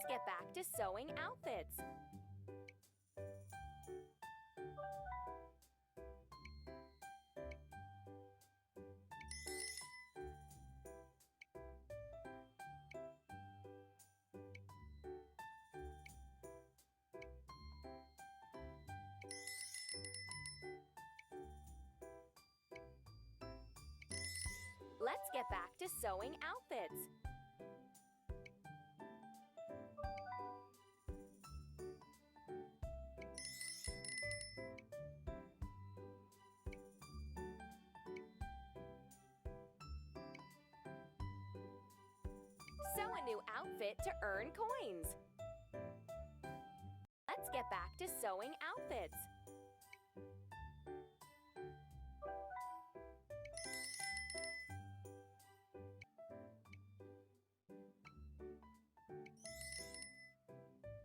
Let's get back to sewing outfits. Let's get back to sewing outfits. Sew a new outfit to earn coins. Let's get back to sewing outfits.